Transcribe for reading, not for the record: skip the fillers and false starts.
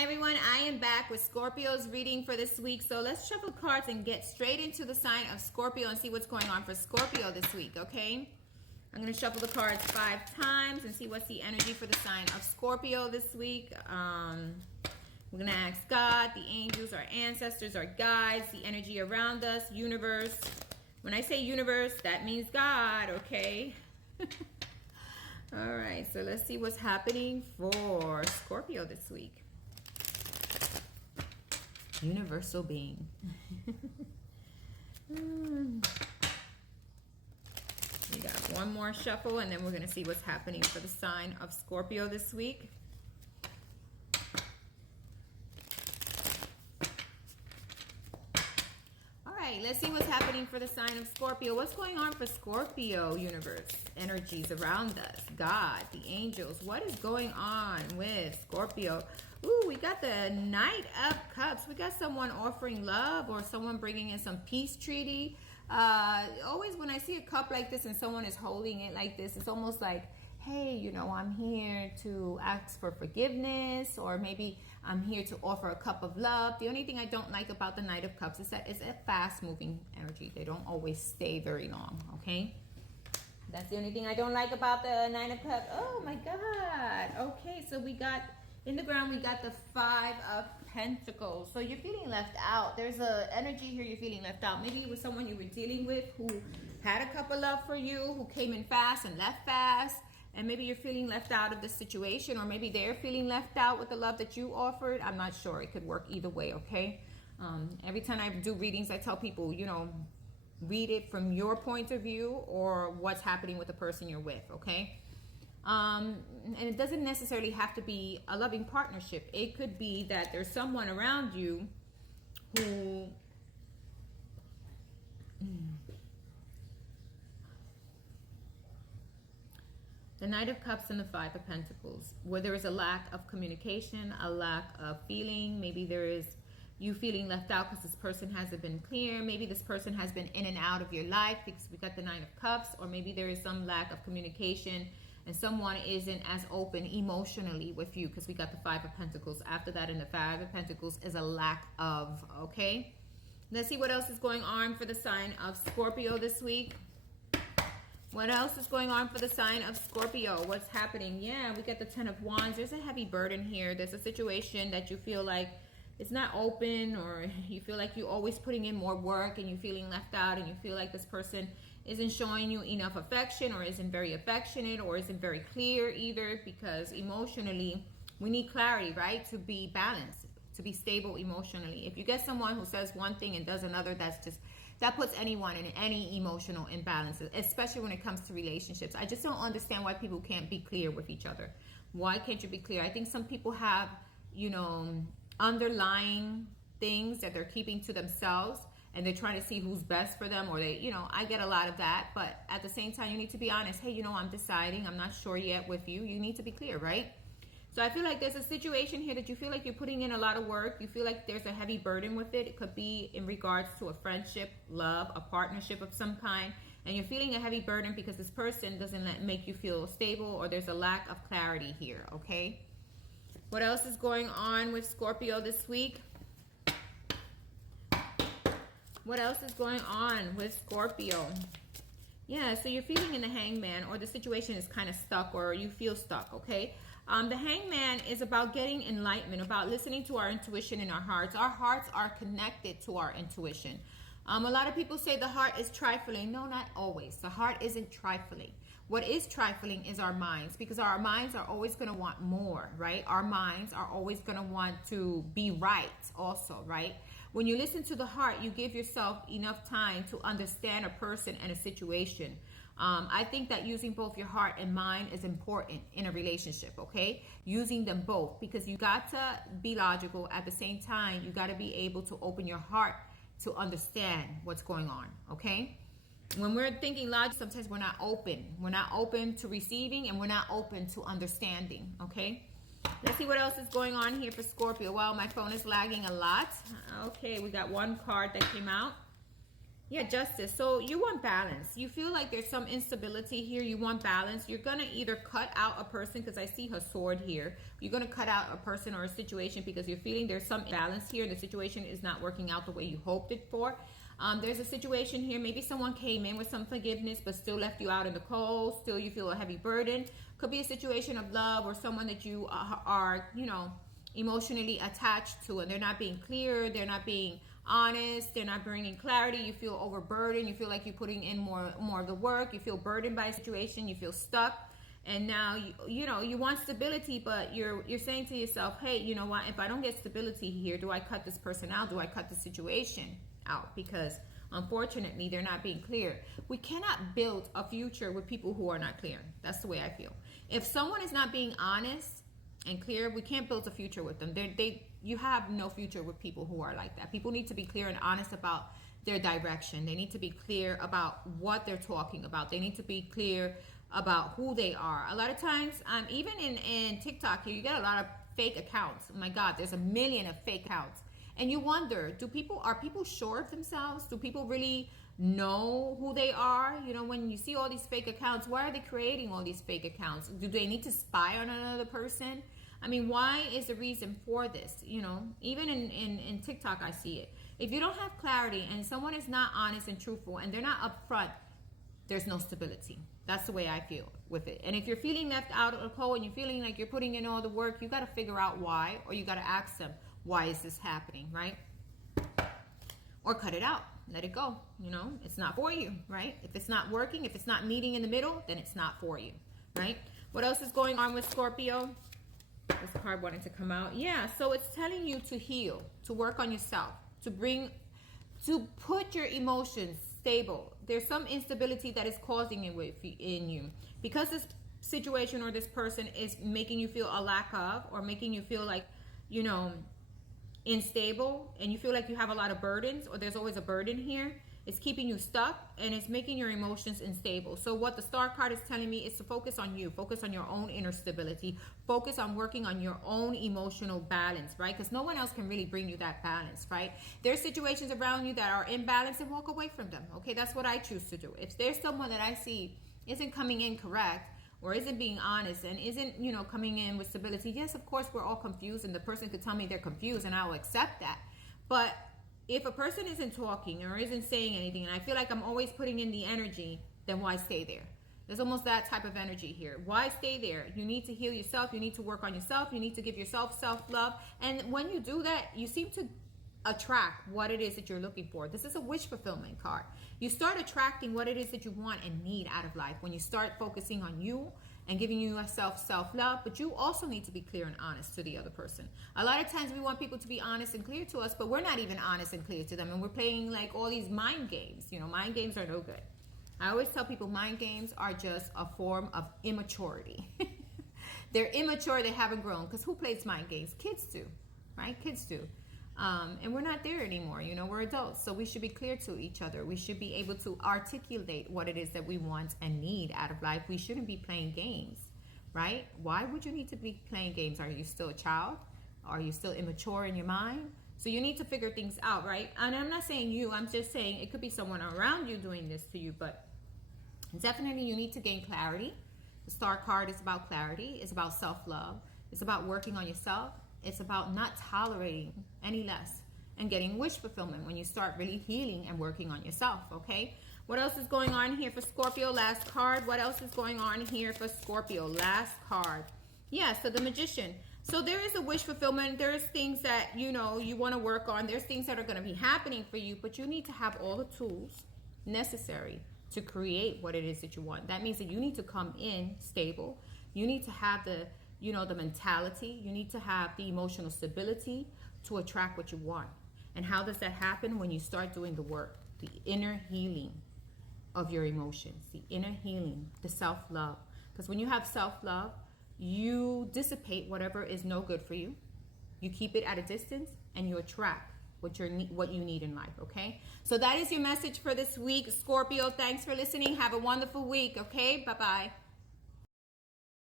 Hi everyone, I am back with Scorpio's reading for this week. So let's shuffle cards and get straight into the sign of Scorpio and see what's going on for Scorpio this week, okay? I'm going to shuffle the cards 5 times and see what's the energy for the sign of Scorpio this week. We're going to ask God, the angels, our ancestors, our guides, the energy around us, universe. When I say universe, that means God, okay? All right, so let's see what's happening for Scorpio this week. Universal being. We got one more shuffle and then we're going to see what's happening for the sign of Scorpio this week. All right, let's see what's happening for the sign of Scorpio. What's going on for Scorpio, universe, energies around us, God, the angels? What is going on with Scorpio? Ooh, we got the Knight of Cups. We got someone offering love or someone bringing in some peace treaty. Always when I see a cup like this and someone is holding it like this, it's almost like, hey, you know, I'm here to ask for forgiveness, or maybe I'm here to offer a cup of love. The only thing I don't like about the Knight of Cups is that it's a fast-moving energy. They don't always stay very long, okay? That's the only thing I don't like about the Nine of Cups. Oh, my God. Okay, so we got... in the ground, we got the 5 of Pentacles. So you're feeling left out. There's a energy here you're feeling left out. Maybe it was someone you were dealing with who had a cup of love for you, who came in fast and left fast. And maybe you're feeling left out of the situation, or maybe they're feeling left out with the love that you offered. I'm not sure. It could work either way, okay? Every time I do readings, I tell people, you know, read it from your point of view or what's happening with the person you're with, okay? And it doesn't necessarily have to be a loving partnership. It could be that there's someone around you who the Knight of Cups and the 5 of Pentacles, where there is a lack of communication, a lack of feeling. Maybe there is you feeling left out because this person hasn't been clear. Maybe this person has been in and out of your life because we got the 9 of Cups, or maybe there is some lack of communication and someone isn't as open emotionally with you because we got the 5 of Pentacles after that, and the 5 of Pentacles is a lack of, okay? Let's see what else is going on for the sign of Scorpio this week. What else is going on for the sign of Scorpio? What's happening? Yeah, we got the 10 of Wands. There's a heavy burden here. There's a situation that you feel like it's not open, or you feel like you're always putting in more work and you're feeling left out, and you feel like this person isn't showing you enough affection, or isn't very affectionate, or isn't very clear either, because emotionally we need clarity, right? To be balanced, to be stable emotionally. If you get someone who says one thing and does another, that puts anyone in any emotional imbalance, especially when it comes to relationships. I just don't understand why people can't be clear with each other. Why can't you be clear? I think some people have, you know, underlying things that they're keeping to themselves, and they're trying to see who's best for them, or they, you know, I get a lot of that. But at the same time, you need to be honest. Hey, you know, I'm deciding. I'm not sure yet with you. You need to be clear, right? So I feel like there's a situation here that you feel like you're putting in a lot of work. You feel like there's a heavy burden with it. It could be in regards to a friendship, love, a partnership of some kind. And you're feeling a heavy burden because this person doesn't make you feel stable, or there's a lack of clarity here, okay? What else is going on with Scorpio this week? What else is going on with Scorpio? Yeah, so you're feeling in the Hangman, or the situation is kind of stuck, or you feel stuck, okay? The Hangman is about getting enlightenment, about listening to our intuition in our hearts. Our hearts are connected to our intuition. A lot of people say the heart is trifling. No, not always. The heart isn't trifling. What is trifling is our minds, because our minds are always going to want more, right? Our minds are always going to want to be right also, right? When you listen to the heart, you give yourself enough time to understand a person and a situation. I think that using both your heart and mind is important in a relationship, okay? Using them both, because you got to be logical. At the same time, you got to be able to open your heart to understand what's going on, okay? When we're thinking logic, sometimes we're not open. We're not open to receiving, and we're not open to understanding, okay? Let's see what else is going on here for Scorpio. Well, my phone is lagging a lot. Okay, we got one card that came out. Yeah, justice. So you want balance. You feel like there's some instability here. You want balance. You're going to either cut out a person, because I see her sword here. You're going to cut out a person or a situation because you're feeling there's some imbalance here. The situation is not working out the way you hoped it for. There's a situation here. Maybe someone came in with some forgiveness but still left you out in the cold. Still you feel a heavy burden. Could be a situation of love or someone that you are, emotionally attached to, and they're not being clear. They're not being honest, they're not bringing clarity. You feel overburdened, you feel like you're putting in more of the work, you feel burdened by a situation, you feel stuck, and now you want stability, but you're saying to yourself, hey, you know what, if I don't get stability here, do I cut this person out? Do I cut the situation out? Because unfortunately they're not being clear. We cannot build a future with people who are not clear. That's the way I feel. If someone is not being honest and clear, we can't build a future with them. You have no future with people who are like that. People need to be clear and honest about their direction. They need to be clear about what they're talking about. They need to be clear about who they are. A lot of times, even in TikTok here, you get a lot of fake accounts. Oh my God, there's a million of fake accounts. And you wonder, are people sure of themselves? Do people really know who they are? When you see all these fake accounts, why are they creating all these fake accounts? Do they need to spy on another person? I mean, why is the reason for this? Even in TikTok, I see it. If you don't have clarity and someone is not honest and truthful and they're not upfront, there's no stability. That's the way I feel with it. And if you're feeling left out of the cold and you're feeling like you're putting in all the work, you got to figure out why, or you got to ask them, why is this happening, right? Or cut it out. Let it go. It's not for you, right? If it's not working, if it's not meeting in the middle, then it's not for you, right? What else is going on with Scorpio? This card wanted to come out. Yeah, so it's telling you to heal, to work on yourself, to put your emotions stable. There's some instability that is causing it in you. Because this situation or this person is making you feel a lack of, or making you feel like, unstable, and you feel like you have a lot of burdens, or there's always a burden here. It's keeping you stuck, and it's making your emotions unstable. So what the Star card is telling me is to focus on you, focus on your own inner stability, focus on working on your own emotional balance, right? Because no one else can really bring you that balance, right? There's situations around you that are imbalanced, and walk away from them. Okay, that's what I choose to do. If there's someone that I see isn't coming in correct, or isn't being honest, and isn't, coming in with stability, yes, of course, we're all confused, and the person could tell me they're confused, and I'll accept that. But if a person isn't talking or isn't saying anything, and I feel like I'm always putting in the energy, then why stay there? There's almost that type of energy here. Why stay there? You need to heal yourself. You need to work on yourself. You need to give yourself self-love. And when you do that, you seem to attract what it is that you're looking for. This is a wish fulfillment card. You start attracting what it is that you want and need out of life when you start focusing on you and giving yourself self-love. But you also need to be clear and honest to the other person. A lot of times we want people to be honest and clear to us, but we're not even honest and clear to them, and we're playing like all these mind games. Mind games are no good. I always tell people mind games are just a form of immaturity. They're immature, they haven't grown, because who plays mind games? Kids do, right? Kids do. And we're not there anymore. We're adults, so we should be clear to each other. We should be able to articulate what it is that we want and need out of life. We shouldn't be playing games, right? Why would you need to be playing games? Are you still a child? Are you still immature in your mind? So you need to figure things out, right? And I'm not saying you, I'm just saying it could be someone around you doing this to you, but definitely you need to gain clarity. The Star card is about clarity. It's about self-love. It's about working on yourself. It's about not tolerating any less and getting wish fulfillment when you start really healing and working on yourself, okay? What else is going on here for Scorpio? Last card. What else is going on here for Scorpio? Last card. Yeah, so the Magician. So there is a wish fulfillment. There's things that, you want to work on. There's things that are going to be happening for you, but you need to have all the tools necessary to create what it is that you want. That means that you need to come in stable. You need to have the mentality. You need to have the emotional stability to attract what you want. And how does that happen? When you start doing the work, the inner healing of your emotions, the inner healing, the self-love. Because when you have self-love, you dissipate whatever is no good for you. You keep it at a distance, and you attract what you need in life, okay? So that is your message for this week, Scorpio. Thanks for listening. Have a wonderful week, okay? Bye-bye.